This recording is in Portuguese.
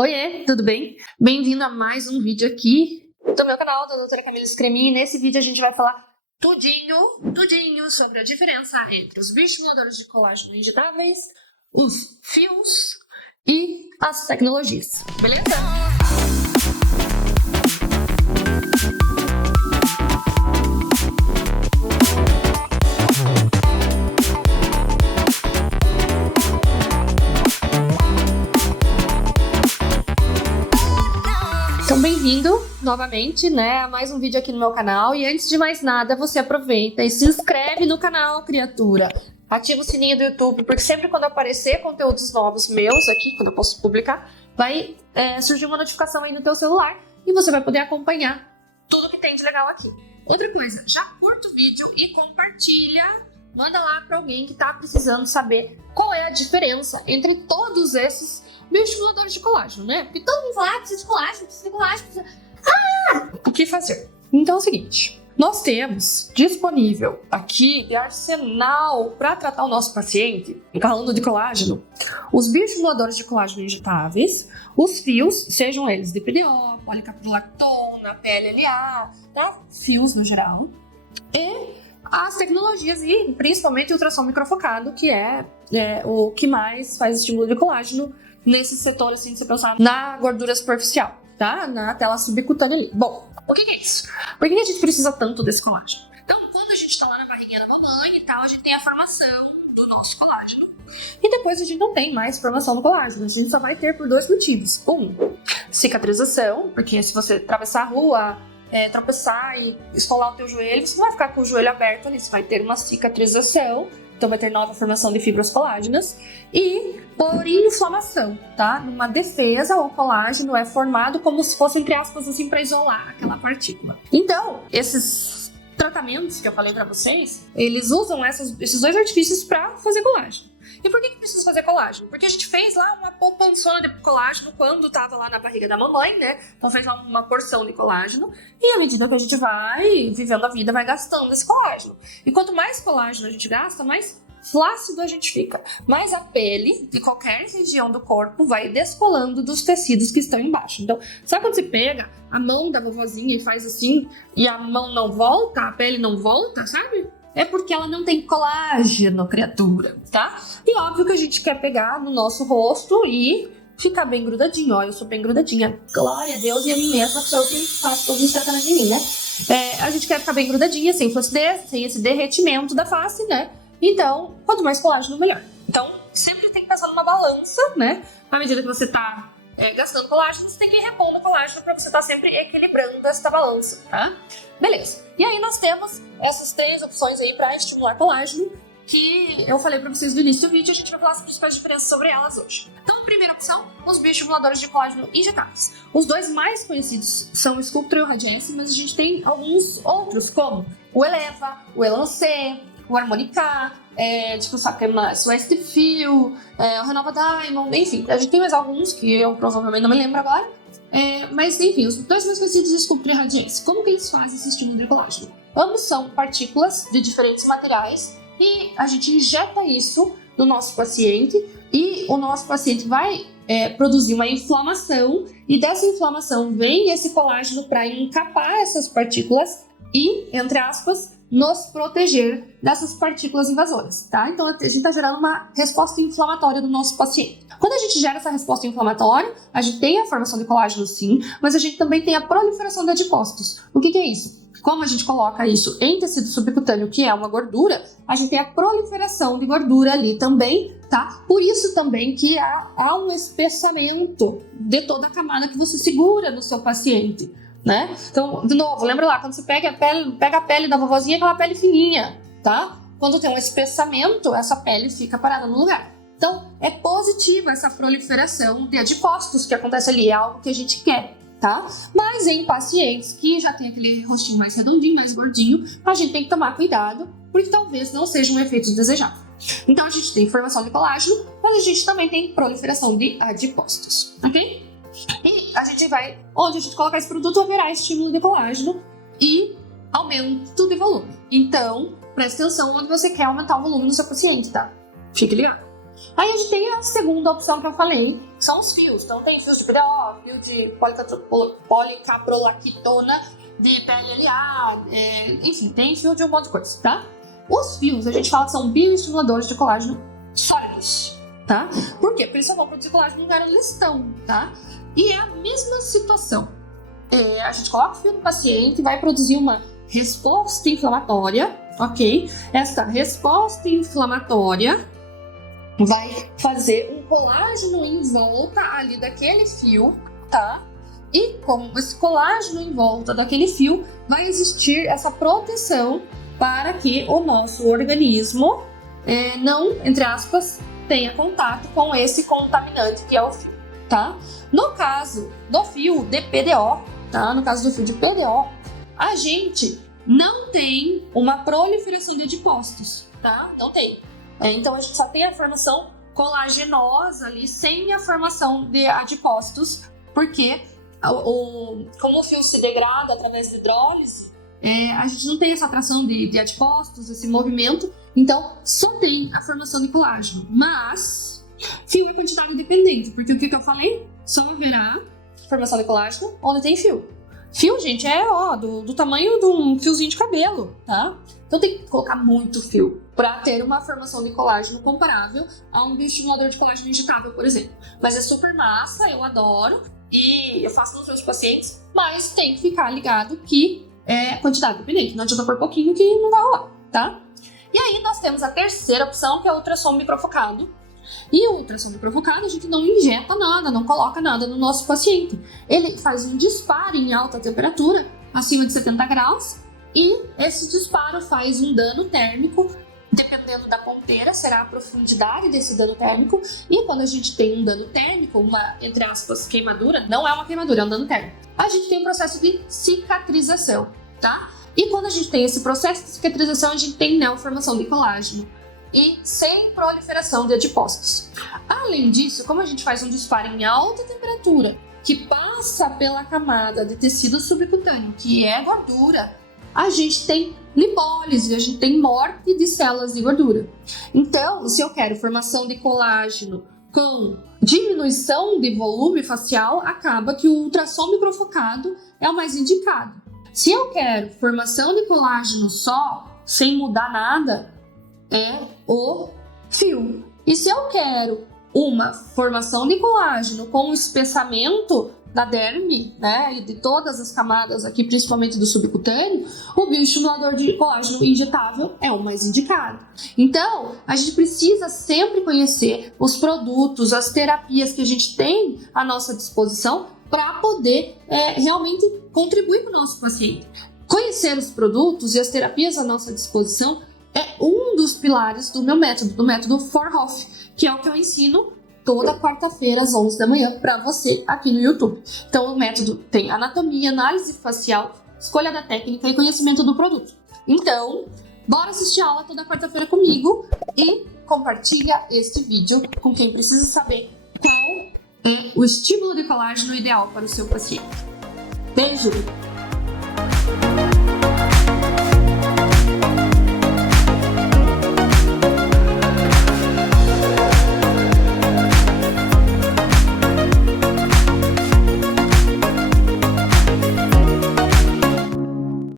Oiê, tudo bem? Bem-vindo a mais um vídeo aqui do meu canal, da doutora Camila Scremin. Nesse vídeo a gente vai falar tudinho sobre a diferença entre os bioestimuladores de colágeno injetáveis, os fios e as tecnologias, beleza? Então, bem-vindo novamente, a mais um vídeo aqui no meu canal. E antes de mais nada, você aproveita e se inscreve no canal, criatura. Ativa o sininho do YouTube, porque sempre quando aparecer conteúdos novos meus aqui, quando eu posso publicar, vai surgir uma notificação aí no teu celular e você vai poder acompanhar tudo que tem de legal aqui. Outra coisa, já curta o vídeo e compartilha. Manda lá para alguém que está precisando saber qual é a diferença entre todos esses bioestimuladores de colágeno, né? Porque todo mundo fala, precisa de colágeno, precisa de colágeno, precisa... O que fazer? Então é o seguinte, nós temos disponível aqui de arsenal para tratar o nosso paciente, falando de colágeno, os bioestimuladores de colágeno injetáveis, os fios, sejam eles de PDO, policaprolactona, PLLA, tá? Fios no geral, e as tecnologias e principalmente o ultrassom microfocado, que é o que mais faz estímulo de colágeno nesse setor, assim, se você pensar na gordura superficial, tá? Na tela subcutânea ali. Bom, o que é isso? Por que a gente precisa tanto desse colágeno? Então, quando a gente tá lá na barriguinha da mamãe e tal, a gente tem a formação do nosso colágeno. E depois a gente não tem mais formação do colágeno. A gente só vai ter por dois motivos. Cicatrização, porque se você atravessar a rua, tropeçar e esfolar o teu joelho, você não vai ficar com o joelho aberto ali, você vai ter uma cicatrização, então vai ter nova formação de fibras colágenas, e por inflamação, tá? Numa defesa, o colágeno é formado como se fosse, entre aspas, assim, para isolar aquela partícula. Então, esses tratamentos que eu falei para vocês, eles usam esses dois artifícios para fazer colágeno. E por que precisa fazer colágeno? Porque a gente fez lá uma poupançona de colágeno quando estava lá na barriga da mamãe, né? Então fez lá uma porção de colágeno e à medida que a gente vai vivendo a vida, vai gastando esse colágeno. E quanto mais colágeno a gente gasta, mais flácido a gente fica. Mais a pele de qualquer região do corpo vai descolando dos tecidos que estão embaixo. Então, sabe quando você pega a mão da vovozinha e faz assim e a mão não volta, a pele não volta, sabe? É porque ela não tem colágeno, criatura, tá? E óbvio que a gente quer pegar no nosso rosto e ficar bem grudadinho. Ó, eu sou bem grudadinha. Glória a Deus e a mim mesma, que sou eu que faço todos os tratamentos de mim, né? A gente quer ficar bem grudadinha, sem flacidez, sem esse derretimento da face, né? Então, quanto mais colágeno, melhor. Então, sempre tem que passar numa balança, né? À medida que você tá gastando colágeno, você tem que ir repondo colágeno pra você estar sempre equilibrando essa balança, tá? Beleza. E aí nós temos essas três opções aí para estimular colágeno que eu falei para vocês no início do vídeo. A gente vai falar as principais diferenças sobre elas hoje. Então, a primeira opção, os bioestimuladores de colágeno injetáveis. Os dois mais conhecidos são o Sculptra e o Radiesse, mas a gente tem alguns outros, como o Eleva, o Elancê, o Harmonica, sabe que é mais? O Westfield, o Renova Diamond, enfim. A gente tem mais alguns que eu provavelmente não me lembro agora. Mas enfim, os dois mais conhecidos de Sculptra e Radiesse. Como que eles fazem esse estímulo de colágeno? Ambos são partículas de diferentes materiais e a gente injeta isso no nosso paciente e o nosso paciente vai produzir uma inflamação e dessa inflamação vem esse colágeno para encapar essas partículas e, entre aspas, nos proteger dessas partículas invasoras, tá? Então a gente está gerando uma resposta inflamatória do nosso paciente. Quando a gente gera essa resposta inflamatória, a gente tem a formação de colágeno sim, mas a gente também tem a proliferação de adipócitos. O que é isso? Como a gente coloca isso em tecido subcutâneo, que é uma gordura, a gente tem a proliferação de gordura ali também, tá? Por isso também que há um espessamento de toda a camada que você segura no seu paciente, né? Então, de novo, lembra lá, quando você pega a pele da vovozinha, aquela pele fininha, tá? Quando tem um espessamento, essa pele fica parada no lugar. Então, é positiva essa proliferação de adipócitos que acontece ali, é algo que a gente quer, tá? Mas em pacientes que já tem aquele rostinho mais redondinho, mais gordinho, a gente tem que tomar cuidado, porque talvez não seja um efeito desejado. Então, a gente tem formação de colágeno, mas a gente também tem proliferação de adipócitos, ok? E a gente vai, onde a gente colocar esse produto, haverá estímulo de colágeno e aumento de volume. Então, presta atenção onde você quer aumentar o volume no seu paciente, tá? Fique ligado. Aí a gente tem a segunda opção que eu falei, que são os fios. Então tem fios de PDO, fio de policaprolactona, de PLLA, enfim, tem fio de um monte de coisa, tá? Os fios, a gente fala que são bioestimuladores de colágeno sólidos, tá? Por quê? Porque eles só vão produzir colágeno no lugar onde eles estão, tá? E é a mesma situação. A gente coloca o fio no paciente, vai produzir uma resposta inflamatória, ok? Essa resposta inflamatória vai fazer um colágeno em volta ali daquele fio, tá? E com esse colágeno em volta daquele fio, vai existir essa proteção para que o nosso organismo não, entre aspas, tenha contato com esse contaminante que é o fio, tá? No caso do fio de PDO, tá? No caso do fio de PDO, a gente não tem uma proliferação de adipócitos, tá? Não tem. Então a gente só tem a formação colagenosa ali, sem a formação de adipócitos, porque como o fio se degrada através de hidrólise, a gente não tem essa atração de adipócitos, esse movimento, então só tem a formação de colágeno. Mas fio é quantidade dependente, porque o que eu falei? Só haverá formação de colágeno onde tem fio. Fio, gente, do tamanho de um fiozinho de cabelo, tá? Então tem que colocar muito fio para ter uma formação de colágeno comparável a um bioestimulador de colágeno injetável, por exemplo. Mas é super massa, eu adoro e eu faço nos meus pacientes, mas tem que ficar ligado que é quantidade dependente. Não adianta por pouquinho que não vai rolar, tá? E aí nós temos a terceira opção, que é o ultrassom microfocado. E o ultrassom microfocado, a gente não injeta nada, não coloca nada no nosso paciente. Ele faz um disparo em alta temperatura, acima de 70 graus, e esse disparo faz um dano térmico, dependendo da ponteira, será a profundidade desse dano térmico. E quando a gente tem um dano térmico, uma, entre aspas, queimadura, não é uma queimadura, é um dano térmico, a gente tem um processo de cicatrização, tá? E quando a gente tem esse processo de cicatrização, a gente tem neoformação de colágeno e sem proliferação de adipócitos. Além disso, como a gente faz um disparo em alta temperatura, que passa pela camada de tecido subcutâneo, que é gordura, a gente tem lipólise, a gente tem morte de células de gordura. Então, se eu quero formação de colágeno com diminuição de volume facial, acaba que o ultrassom microfocado é o mais indicado. Se eu quero formação de colágeno só, sem mudar nada, é o fio. E se eu quero uma formação de colágeno com espessamento da derme, né, e de todas as camadas aqui, principalmente do subcutâneo, o bioestimulador de colágeno injetável é o mais indicado. Então, a gente precisa sempre conhecer os produtos, as terapias que a gente tem à nossa disposição para poder realmente contribuir com o nosso paciente. Conhecer os produtos e as terapias à nossa disposição é um dos pilares do meu método, do método Forhoff, que é o que eu ensino toda quarta-feira às 11 da manhã para você aqui no YouTube. Então o método tem anatomia, análise facial, escolha da técnica e conhecimento do produto. Então, bora assistir a aula toda quarta-feira comigo e compartilha este vídeo com quem precisa saber qual é o estímulo de colágeno ideal para o seu paciente. Beijo!